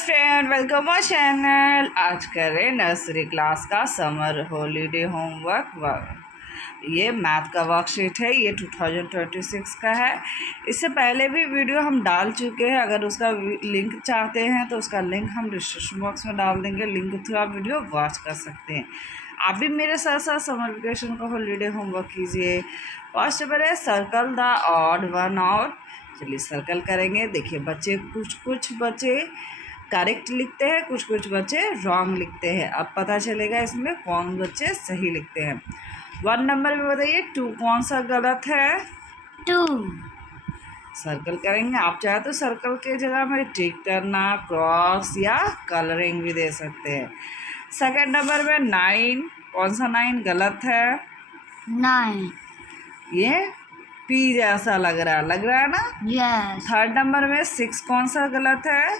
Friend, welcome my channel. आज करें nursery class का समर हॉलीडे होमवर्क। ये मैथ का वर्कशीट है। ये 2026 का है। इससे पहले भी वीडियो हम डाल चुके हैं। अगर उसका लिंक चाहते हैं तो उसका लिंक हम डिस्क्रिप्शन बॉक्स में डाल देंगे। लिंक के थ्रू आप वीडियो वॉच कर सकते हैं। आप भी मेरे साथ साथ समर वेकेशन का हॉलीडे होमवर्क कीजिए। फर्स्ट नंबर है circle the odd one out. चलिए सर्कल करेंगे। देखिए बच्चे कुछ बच्चे करेक्ट लिखते हैं, कुछ बच्चे रॉन्ग लिखते हैं। अब पता चलेगा इसमें कौन बच्चे सही लिखते हैं। 1 नंबर में बताइए 2 कौन सा गलत है। 2 सर्कल करेंगे। आप चाहे तो सर्कल के जगह में टिक करना, क्रॉस या कलरिंग भी दे सकते हैं। सेकंड नंबर में 9 कौन सा 9 गलत है। 9 ये पी जैसा लग रहा है ना। यस। थर्ड नंबर में 6 कौन सा गलत है।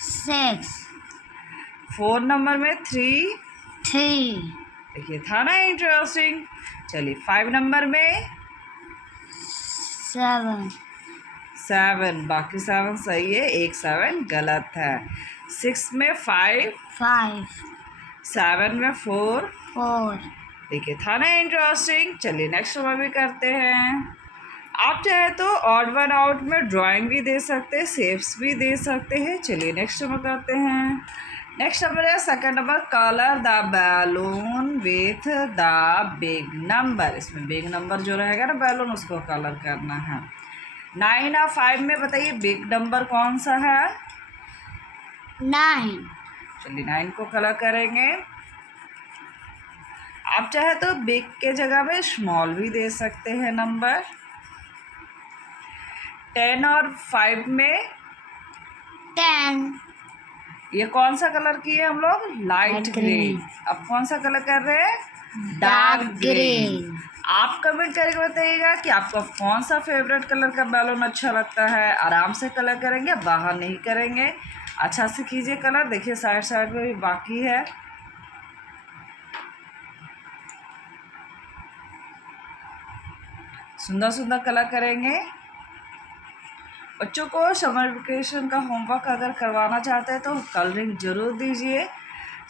6 4 नंबर में 3 देखिए था ना इंटरेस्टिंग। चलिए 5 नंबर में 7 बाकी 7 सही है, एक 7 गलत है। 6 में 5 7 में 4 देखिए था ना इंटरेस्टिंग। चलिए नेक्स्ट नंबर भी करते हैं। आप चाहे तो ऑड वन आउट में ड्राइंग भी दे सकते हैं, शेप्स भी दे सकते हैं। चलिए नेक्स्ट नंबर करते हैं। नेक्स्ट नंबर है second number, colour the balloon with the big number. इसमें बिग नंबर जो रहेगा ना बैलून, उसको कलर करना है। 9 और 5 में बताइए बिग नंबर कौन सा है। 9 चलिए 9 को कलर करेंगे। आप चाहे तो बिग के जगह में स्मॉल भी दे सकते हैं नंबर। 10 और 5 में 10 ये कौन सा कलर किए हम लोग, लाइट ग्रीन। अब कौन सा कलर कर रहे हैं, डार्क ग्रीन। आप कमेंट करके बताइएगा कि आपका कौन सा फेवरेट कलर का बैलून अच्छा लगता है। आराम से कलर करेंगे, बाहर नहीं करेंगे। अच्छा से कीजिए कलर। देखिए साइड में भी बाकी है। सुंदर कलर करेंगे। बच्चों को समर वेकेशन का होमवर्क अगर करवाना चाहते हैं तो कलरिंग जरूर दीजिए।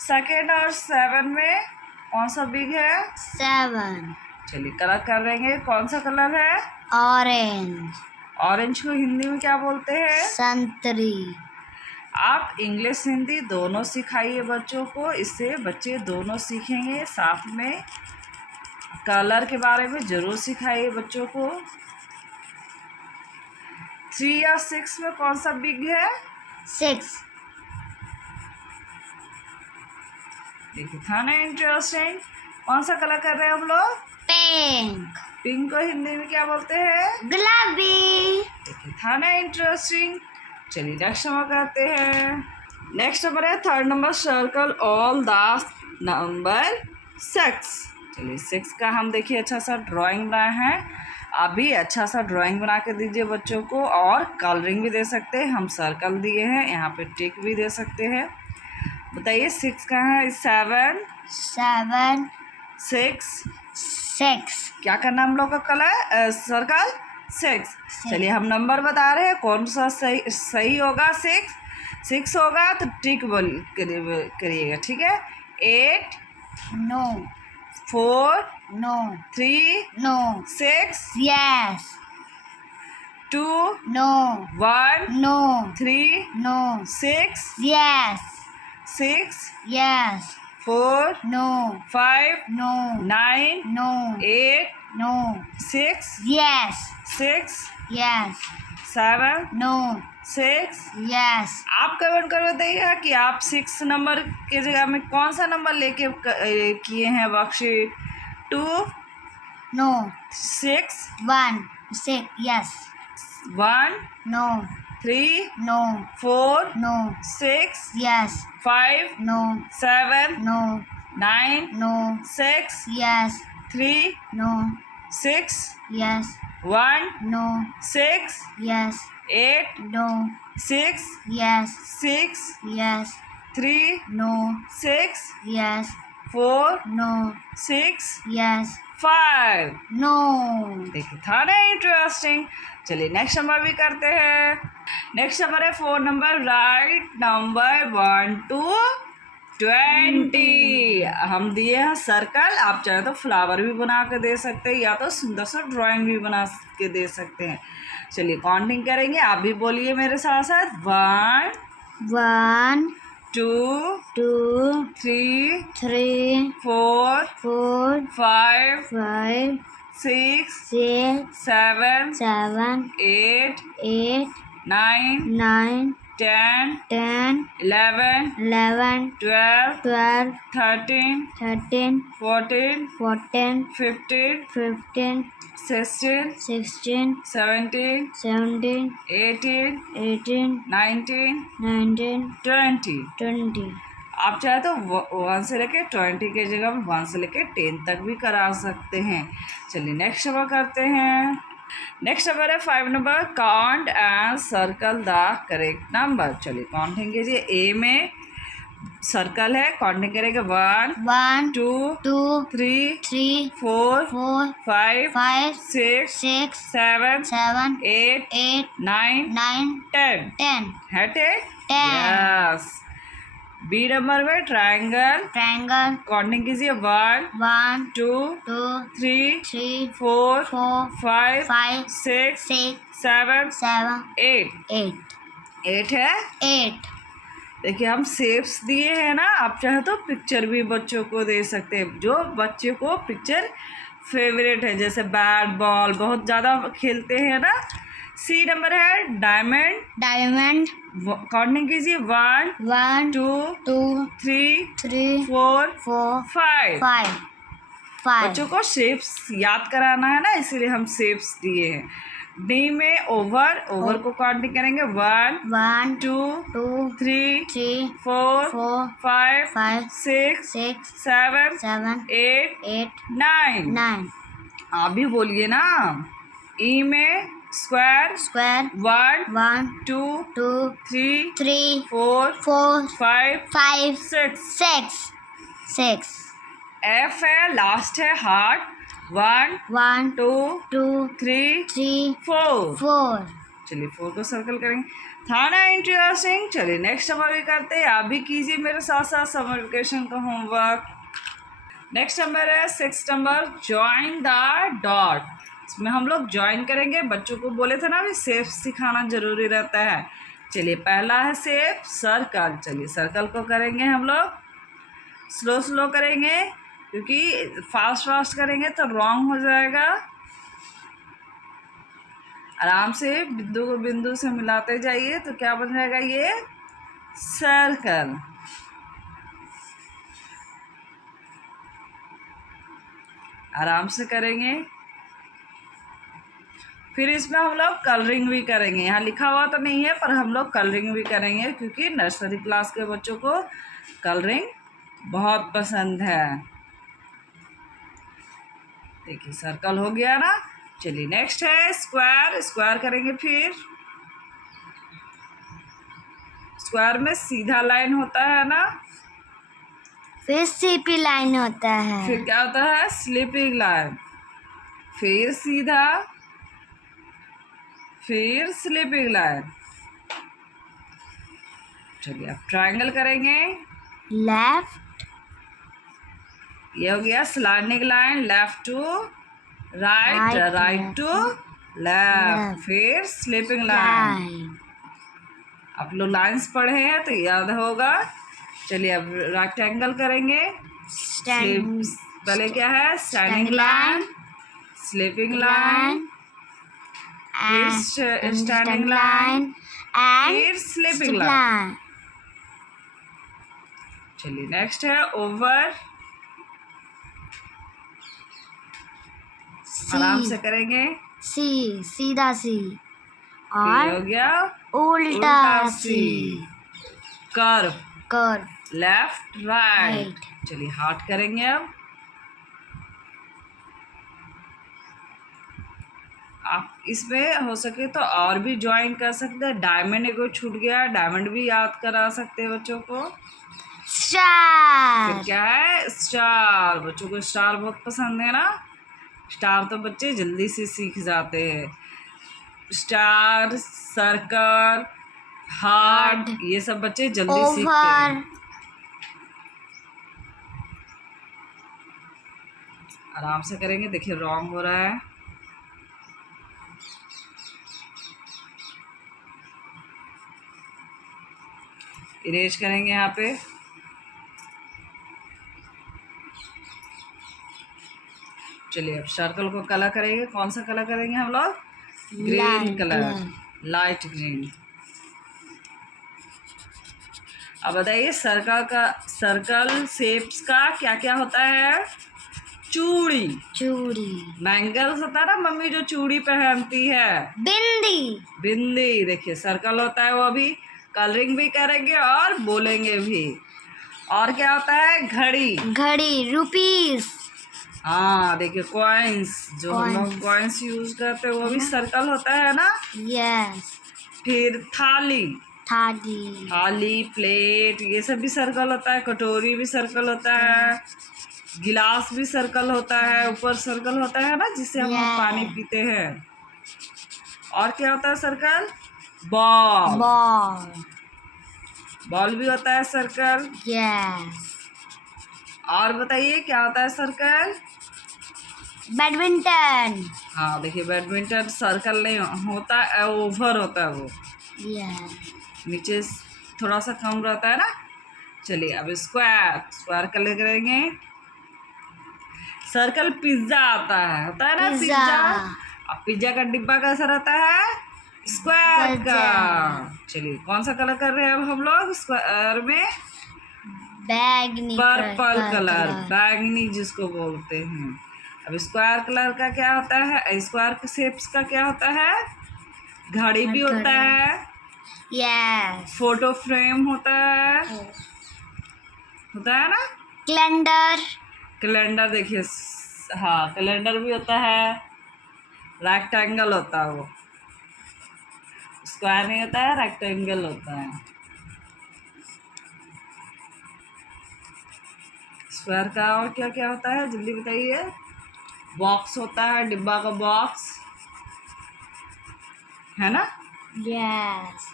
2 और 7 में कौन सा बिग है, 7 चलिए कलर कर देंगे। कौन सा कलर है, ऑरेंज को हिंदी में क्या बोलते हैं, संतरी। आप इंग्लिश हिंदी दोनों सिखाइए बच्चों को। इससे बच्चे दोनों सीखेंगे। साथ में कलर के बारे में ज़रूर सिखाइए बच्चों को। 3 या 6 में कौन सा बिग है, 6 देखिए था ना इंटरेस्टिंग। कौन सा कलर कर रहे हैं हम लोग, पिंक को हिंदी में क्या बोलते हैं, गुलाबी। देखिए था ना इंटरेस्टिंग। चलिए नेक्स्ट नंबर करते हैं। नेक्स्ट नंबर है third number, circle all the number 6। चलिए 6 का हम देखिए अच्छा सा ड्राइंग बनाए हैं। अभी अच्छा सा ड्राइंग बना के दीजिए बच्चों को, और कलरिंग भी दे सकते हैं। हम सर्कल दिए हैं, यहाँ पे टिक भी दे सकते हैं। बताइए 6 कहाँ है, 7 6 क्या करना हम लोग का कलर, सर्कल 6। चलिए हम नंबर बता रहे हैं कौन सा सही होगा। 6 होगा तो टिक बोल करिएगा, ठीक है। 8 no 4 no 3 no 6 yes 2 no 1 no 3 no 6 yes 6 yes 4 no 5 no 9 no 8 no 6 yes 6 yes 7 no 6। Yes आप कमेंट कर बताइएगा कि आप 6 नंबर के जगह में कौन सा नंबर लेके किए हैं worksheet. 2 no 6 1 6 yes 1 no 3 no 4 no 6 yes 5 no 7 no 9 no 6 yes 3 no 6 yes 1 no 6 yes 8 no 6 yes 6 yes 3 no 6 yes 4 no 6 yes 5। No देखिए था ना इंटरेस्टिंग। चलिए नेक्स्ट नंबर भी करते हैं। नेक्स्ट नंबर है 4 नंबर, राइट नंबर 1 to 20। हम दिए हैं सर्कल, आप चाहे तो फ्लावर भी बना के दे सकते हैं या तो सुंदर सा ड्राइंग भी बना के दे सकते हैं। चलिए काउंटिंग करेंगे, आप भी बोलिए मेरे साथ साथ। 1 1 2 2 3 3 4 4 5 5 6 6 7 7 8 8 9 9 10 10 11 11 12 12 13 13 14 14 15 15 16 16 17 17 18 18 19 19 20। 20 आप चाहे तो 1 से लेके 20 की जगह में 1 से लेके 10 तक भी करा सकते हैं। चलिए नेक्स्ट नंबर करते हैं। नेक्स्ट नंबर है 5 number, count and circle the correct number. चलिए काउंटिंग कीजिए। ए में सर्कल है, काउंटिंग करेंगे 1 1 2 2 3 3 4 4 5 5 6 6 7 7 8 8 9 9 10 10 है 10? 10 यस। बी नंबर में ट्रायंगल, triangle काउंटिंग कीजिए 1 1 2 2 3 3 4 4 5 5 6 6 7 7 8 8 8 है। 8 देखिए हम शेप्स दिए हैं ना, आप चाहे तो पिक्चर भी बच्चों को दे सकते हैं, जो बच्चे को पिक्चर फेवरेट है, जैसे बैट बॉल बहुत ज़्यादा खेलते हैं ना। सी नंबर है डायमंड, diamond काउंटिंग कीजिए 1 1 2 2 3 3 4 4 5। 5 5 बच्चों को शेप्स याद कराना है ना, इसीलिए हम शेप्स दिए हैं। डी में ओवर, ओवर को काउंटिंग करेंगे 1 1 2 2 3 3 4 4 5 5 6 6 7 7 8 8 9। 9 आप भी बोलिए ना। ई में स्क्वायर, square 1 1 2 2 3 3 4 4 5 5 6। 6 6 एफ है, लास्ट है हार्ट, 1 1 2 2 3 3 4। 4 चलिए 4 को सर्कल करेंगे। था ना इंटरेस्टिंग। चलिए नेक्स्ट नंबर भी करते हैं, आप भी कीजिए मेरे साथ साथ समर वेकेशन का होमवर्क। नेक्स्ट नंबर है 6 नंबर, ज्वाइन द डॉट। इसमें हम लोग ज्वाइन करेंगे, बच्चों को बोले थे ना भी शेप सिखाना जरूरी रहता है। चलिए पहला है शेप सर्कल। चलिए सर्कल को करेंगे हम लोग, स्लो स्लो करेंगे क्योंकि फास्ट फास्ट करेंगे तो रॉन्ग हो जाएगा। आराम से बिंदु को बिंदु से मिलाते जाइए तो क्या बन जाएगा ये सर्कल। आराम से करेंगे। फिर इसमें हम लोग कलरिंग भी करेंगे, यहाँ लिखा हुआ तो नहीं है पर हम लोग कलरिंग भी करेंगे क्योंकि नर्सरी क्लास के बच्चों को कलरिंग बहुत पसंद है। देखिए सर्कल हो गया ना। चलिए नेक्स्ट है स्क्वायर, स्क्वायर करेंगे। फिर स्क्वायर में सीधा लाइन होता है ना, फिर सीपी लाइन होता है, फिर क्या होता है स्लीपिंग लाइन, फिर सीधा, फिर स्लीपिंग लाइन। चलिए अब ट्रायंगल करेंगे। लेफ्ट ये हो गया slanting line, left to right, Right, right to left, left. फिर स्लीपिंग लाइन। लाइन आप लोग लाइंस पढ़े हैं तो याद होगा। चलिए अब रेक्टेंगल करेंगे। पहले क्या है स्टैंडिंग लाइन, स्लीपिंग लाइन, फिर स्टैंडिंग लाइन, फिर स्लीपिंग लाइन। चलिए नेक्स्ट है ओवर, आराम से करेंगे। सी सीधा सी फिर हो और गया उल्टा C, curve, curve left right. Right. चलिए हार्ट करेंगे अब। आप इसमें हो सके तो और भी ज्वाइन कर सकते हैं। डायमंड एगो छूट गया, डायमंड भी याद करा सकते हैं बच्चों को। फिर स्टार क्या है स्टार, बच्चों को स्टार बहुत पसंद है ना, स्टार तो बच्चे जल्दी से सीख जाते हैं। स्टार, सर्कल, हार्ट, ये सब बच्चे जल्दी सीखते ओवर, हैं। आराम से करेंगे। देखिए रॉन्ग हो रहा है। इरेज करेंगे यहाँ पे। चलिए अब सर्कल को कलर करेंगे। कौन सा कलर करेंगे हम लोग? Green light colour, light green. अब बताइए सर्कल शेप्स का क्या क्या होता है? चूड़ी, चूड़ी, बैंगल्स होता है ना, मम्मी जो चूड़ी पहनती है। बिंदी, बिंदी। देखिए सर्कल होता है, वो भी कलरिंग भी करेंगे और बोलेंगे भी। और क्या होता है? घड़ी, घड़ी, रुपीस, हाँ देखिए कॉइन्स, जो हम लोग Coins. कॉइन्स यूज करते हैं वो भी सर्कल होता है ना। यस, फिर थाली, थाली, थाली, प्लेट, ये सब भी सर्कल होता है। कटोरी भी सर्कल होता है। गिलास भी सर्कल होता है। ऊपर सर्कल होता है ना, जिससे हम लोग पानी Yeah. पीते हैं। और क्या होता है सर्कल? बॉल, बॉल, बॉल भी होता है सर्कल। यस, और बताइए क्या होता है सर्कल? बैडमिंटन, हाँ देखिए बैडमिंटन सर्कल नहीं होता है, ओवर होता है वो, यस, नीचे थोड़ा सा कम रहता है ना। चलिए अब स्क्वायर, स्क्वायर कलर करेंगे। सर्कल पिज्जा आता है, होता है ना पिज्जा, पिज्जा। अब पिज्जा का डिब्बा कैसा रहता है? स्क्वायर का। चलिए कौन सा कलर कर रहे हैं अब हम लोग स्क्वायर में? बैगनी पर्पल कलर, बैंगनी जिसको बोलते हैं। अब स्क्वायर कलर का क्या होता है? स्क्वायर के शेप्स का क्या होता है? घड़ी भी होता है। यस, फोटो फ्रेम होता है, होता है ना। कैलेंडर, कैलेंडर देखिए, हाँ कैलेंडर भी होता है। रेक्टेंगल होता है वो, स्क्वायर नहीं होता है, रेक्टेंगल होता है। स्क्वायर का और क्या क्या होता है जल्दी बताइए? बॉक्स होता है, डिब्बा का बॉक्स, है ना। यस,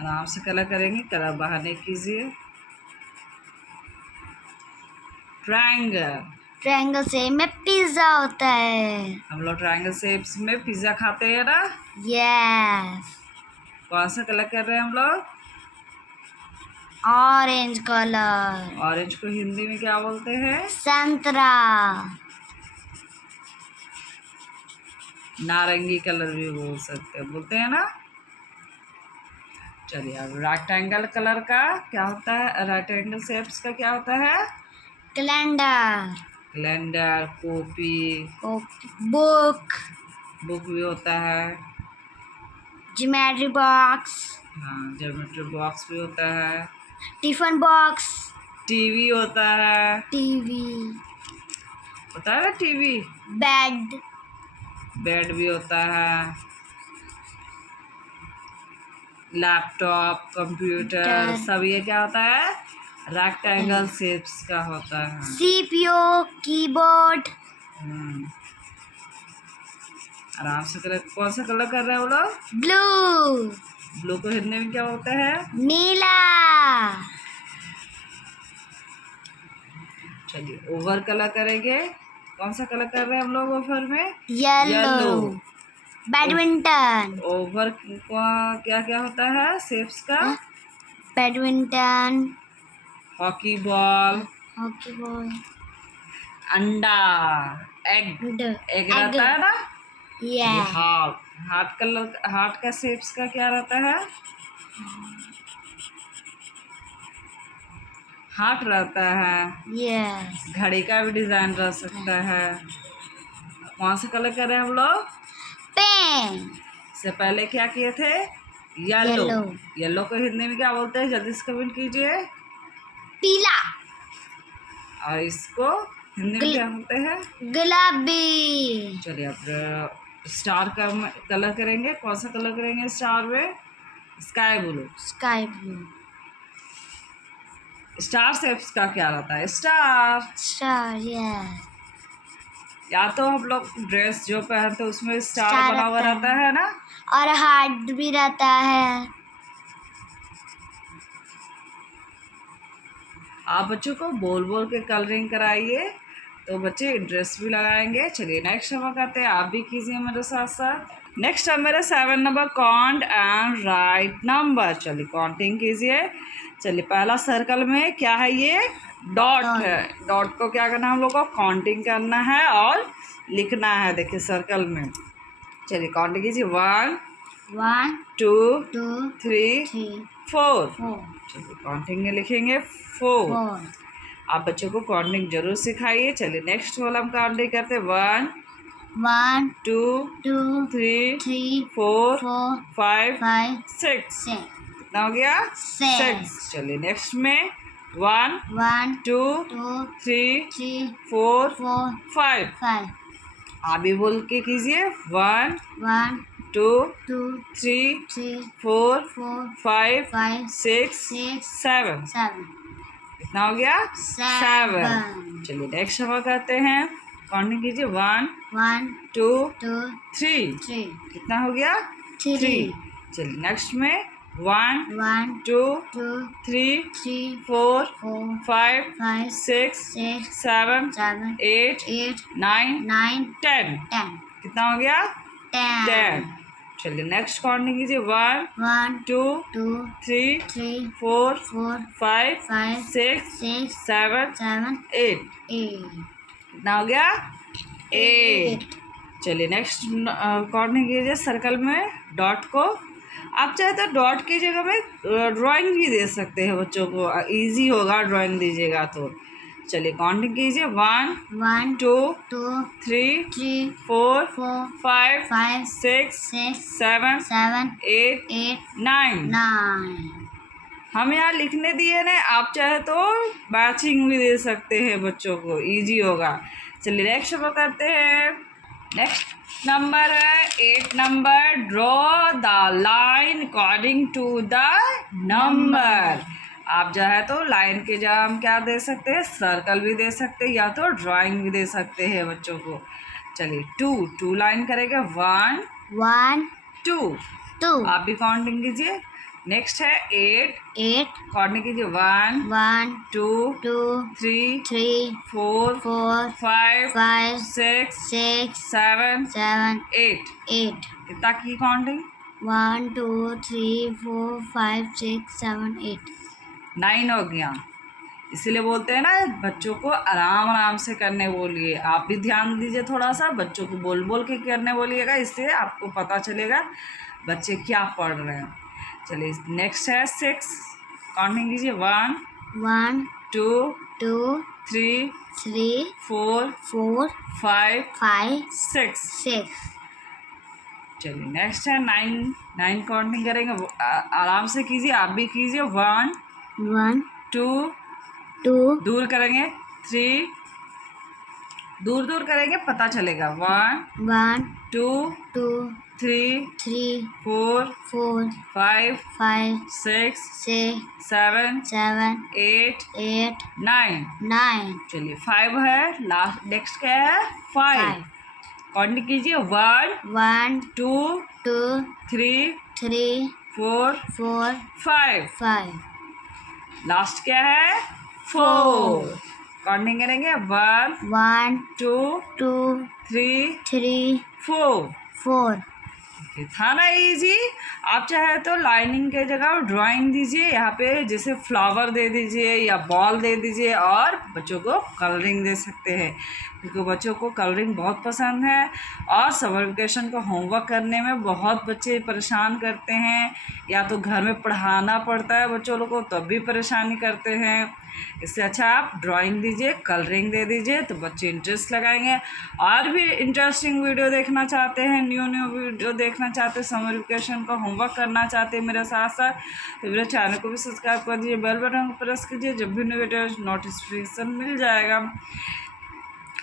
आराम से कलर करेंगे, कलर बाहर नहीं कीजिए। ट्रायंगल, ट्रायंगल से में पिज्जा होता है। हम लोग ट्रायंगल शेप्स में पिज्जा खाते हैं ना। यस, कौन सा कलर कर रहे हैं हम लोग? ऑरेंज कलर, ऑरेंज को हिंदी में क्या बोलते हैं? संतरा, नारंगी कलर भी बोल सकते हैं, बोलते हैं ना। चलिए अब रेक्टेंगल कलर का क्या होता है? रेक्टेंगल शेप्स का क्या होता है? Calendar, calendar, copy, book, book भी होता है। ज्योमेट्री बॉक्स, हाँ ज्योमेट्री बॉक्स भी होता है। टिफिन बॉक्स, टीवी होता है, टीवी, होता है ना टीवी। बेड, बेड भी होता है। लैपटॉप, कंप्यूटर, सब ये क्या होता है? रेक्टेंगल शेप्स का होता है। सीपीयू, कीबोर्ड, हम्म, आराम से कलर। कौन सा कलर कर रहे हैं वो लोग? ब्लू, ब्लू को हिंदी में क्या बोलते हैं? नीला, चलिए ओवर कलर करेंगे। कौन सा कलर कर रहे हैं हम लोग ओवर में? येलो, बैडमिंटन, ओवर का क्या क्या होता है शेप्स का? Badminton, hockey ball, hockey ball, अंडा, एग, एग रहता है ना। Yes, heart, heart colour, heart का शेप्स का क्या रहता है? हार्ट रहता है। यस, घड़ी का भी डिजाइन रह सकता है। कौन सा कलर कर रहे हैं हम लोग? पेन, इससे पहले क्या किए थे? येलो, येलो, येलो को हिंदी में क्या बोलते हैं? जल्दी से कमेंट कीजिए। पीला, और इसको हिंदी में क्या बोलते हैं? गुलाबी, चलिए अब स्टार का कलर करेंगे। कौन सा कलर करेंगे स्टार में? Sky blue. Sky blue, star shapes का क्या रहता है? स्टार। स्टार, यस, या तो हम लोग ड्रेस जो पहनते हैं उसमें स्टार स्टार बना हुआ रहता रहता है ना। और हार्ट भी रहता है। आप बच्चों को बोल बोल के कलरिंग कराइए तो बच्चे इंटरेस्ट भी लगाएंगे। चलिए नेक्स्ट हम करते हैं, आप भी कीजिए मेरे साथ साथ। नेक्स्ट है मेरा 7 number, count and right number. चलिए काउंटिंग कीजिए। चलिए पहला सर्कल में क्या है, ये डॉट है। डॉट को क्या करना है, हम लोग को काउंटिंग करना है और लिखना है। देखिए सर्कल में, चलिए काउंटिंग कीजिए। 1 1 2 2 3 3 4। 4 चलिए काउंटिंग में लिखेंगे 4। 4 आप बच्चों को काउंटिंग जरूर सिखाइए। चलिए नेक्स्ट वाला हम काउंटिंग करते हैं। 1 1 2 2 3 3 4 4 5 5 6। 6 कितना हो गया, 6। चलिए नेक्स्ट में 1 1 2 2 3 3 4 4 5। 5 आप भी बोल के कीजिए। 1 1 2 2 3 3 4 4 5 5 6 6 7। 7 कितना हो गया, 7। 7 चलिए नेक्स्ट हम करते हैं, काउंटिंग कीजिए। 1 1 2 2 3। 3 कितना हो गया, 3। चलिए नेक्स्ट में 1 1 2 2 3 3 4 4 5 5 6 6 7 7 8 8 9 9 10। 10 कितना हो गया, 10। 10 चलिए नेक्स्ट काउंटिंग कीजिए। 1 1 2 2 3 3 4 4 5 5 6 6 7 7 8। 8 कितना हो गया, 8। चलिए नेक्स्ट काउंटिंग कीजिए सर्कल में डॉट को। आप चाहे तो डॉट की जगह में ड्राइंग भी दे सकते हैं, बच्चों को इजी होगा ड्राइंग दीजिएगा तो। चलिए काउंटिंग कीजिए। 1 1 2 2 3 3 4 4 5 5 6 6 7 7 8 8 9। 9 हम यहाँ लिखने दिए ना, आप चाहे तो मैचिंग भी दे सकते हैं, बच्चों को इजी होगा। चलिए नेक्स्ट हम करते हैं। नेक्स्ट नंबर है 8 number, draw the line according to the number. आप जो है तो लाइन के जगह हम क्या दे सकते हैं, सर्कल भी दे सकते हैं या तो ड्राइंग भी दे सकते हैं बच्चों को। चलिए 2 लाइन करेंगे। 1 1 2। 2 आप भी काउंटिंग कीजिए। नेक्स्ट है 8, 8 काउंटिंग कीजिए। 1 1 2 2 3 3 4 4 5 5 6 6 7 7 8। 8 कितना की काउंटिंग, 1 2 3 4 5 6 7 8 9 हो गया। इसीलिए बोलते हैं ना, बच्चों को आराम आराम से करने बोलिए। आप भी ध्यान दीजिए, थोड़ा सा बच्चों को बोल बोल के करने बोलिएगा, इससे आपको पता चलेगा बच्चे क्या पढ़ रहे हैं। चलिए नेक्स्ट है 6, काउंटिंग कीजिए। 1 1 2 2 3 3 4 4 5 5 6। 6 चलिए नेक्स्ट है 9 काउंटिंग करेंगे। आराम से कीजिए, आप भी कीजिए। 1 1 2 2 दूर करेंगे, 3 दूर दूर करेंगे पता चलेगा। 1 1 2 2 3 3 4 4 5 5 6 6 7 7 8 8 9। 9 चलिए 5 है लास्ट। नेक्स्ट क्या है, 5। काउंटिंग कीजिए। 1 1 2 2 3 3 4 4 5। 5 लास्ट क्या है, 4। काउंटिंग करेंगे। 1 1 2 2 3 3 4। 4 था ना इजी। आप चाहे तो लाइनिंग के जगह ड्राइंग दीजिए, यहाँ पे जैसे फ्लावर दे दीजिए या बॉल दे दीजिए, और बच्चों को कलरिंग दे सकते हैं, क्योंकि बच्चों को कलरिंग बहुत पसंद है। और समर वेकेशन को होमवर्क करने में बहुत बच्चे परेशान करते हैं, या तो घर में पढ़ाना पड़ता है बच्चों लोग को तब भी परेशानी करते हैं। इससे अच्छा आप ड्राइंग दीजिए, कलरिंग दे दीजिए, तो बच्चे इंटरेस्ट लगाएंगे। और भी इंटरेस्टिंग वीडियो देखना चाहते हैं, न्यू वीडियो देखना चाहते हैं, समर वेकेशन का होमवर्क करना चाहते हैं मेरे साथ साथ, तो मेरे चैनल को भी सब्सक्राइब कर दीजिए, बेल बटन को प्रेस कीजिए, जब भी न्यू वीडियो नोटिफिकेशन मिल जाएगा।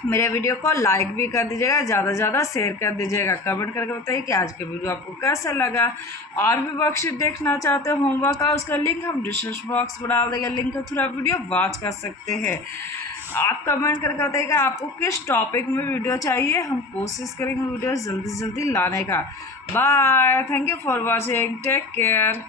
मेरे वीडियो को लाइक भी कर दीजिएगा, ज़्यादा से ज़्यादा शेयर कर दीजिएगा, कमेंट करके बताइए कि आज का वीडियो आपको कैसा लगा। और भी वर्कशीट देखना चाहते हो होमवर्क का, उसका लिंक हम डिस्क्रिप्शन बॉक्स में डाल देंगे, लिंक के थ्रू आप वीडियो वॉच कर सकते हैं। आप कमेंट करके बताइएगा आपको किस टॉपिक में वीडियो चाहिए, हम कोशिश करेंगे वीडियो जल्दी से जल्दी लाने का। Bye, thank you for watching, take care.